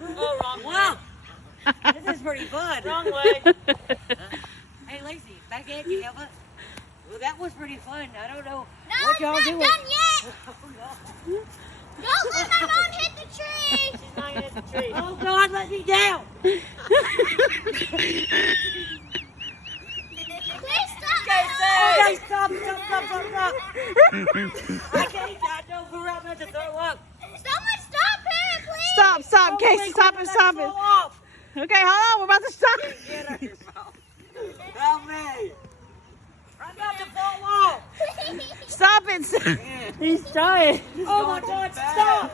Oh, wrong Wow. This is pretty fun. Wrong way. Hey, Lacey, back at you, help us. Well, that was pretty fun. I don't know No, what it's y'all not doing. done yet. Oh, no. Don't let my mom hit the tree. She's not gonna hit the tree. Oh, God, let me down. Please stop. Okay, stop. I can't. I don't go around not to throw up. Someone stop him, please. Stop, Oh, Casey, wait, stop let it, that stop fall it. off. Okay, hold on, we're about to stop. Get her. Help me. I'm about to fall off. Stop it. He's trying. Oh, my God, stop.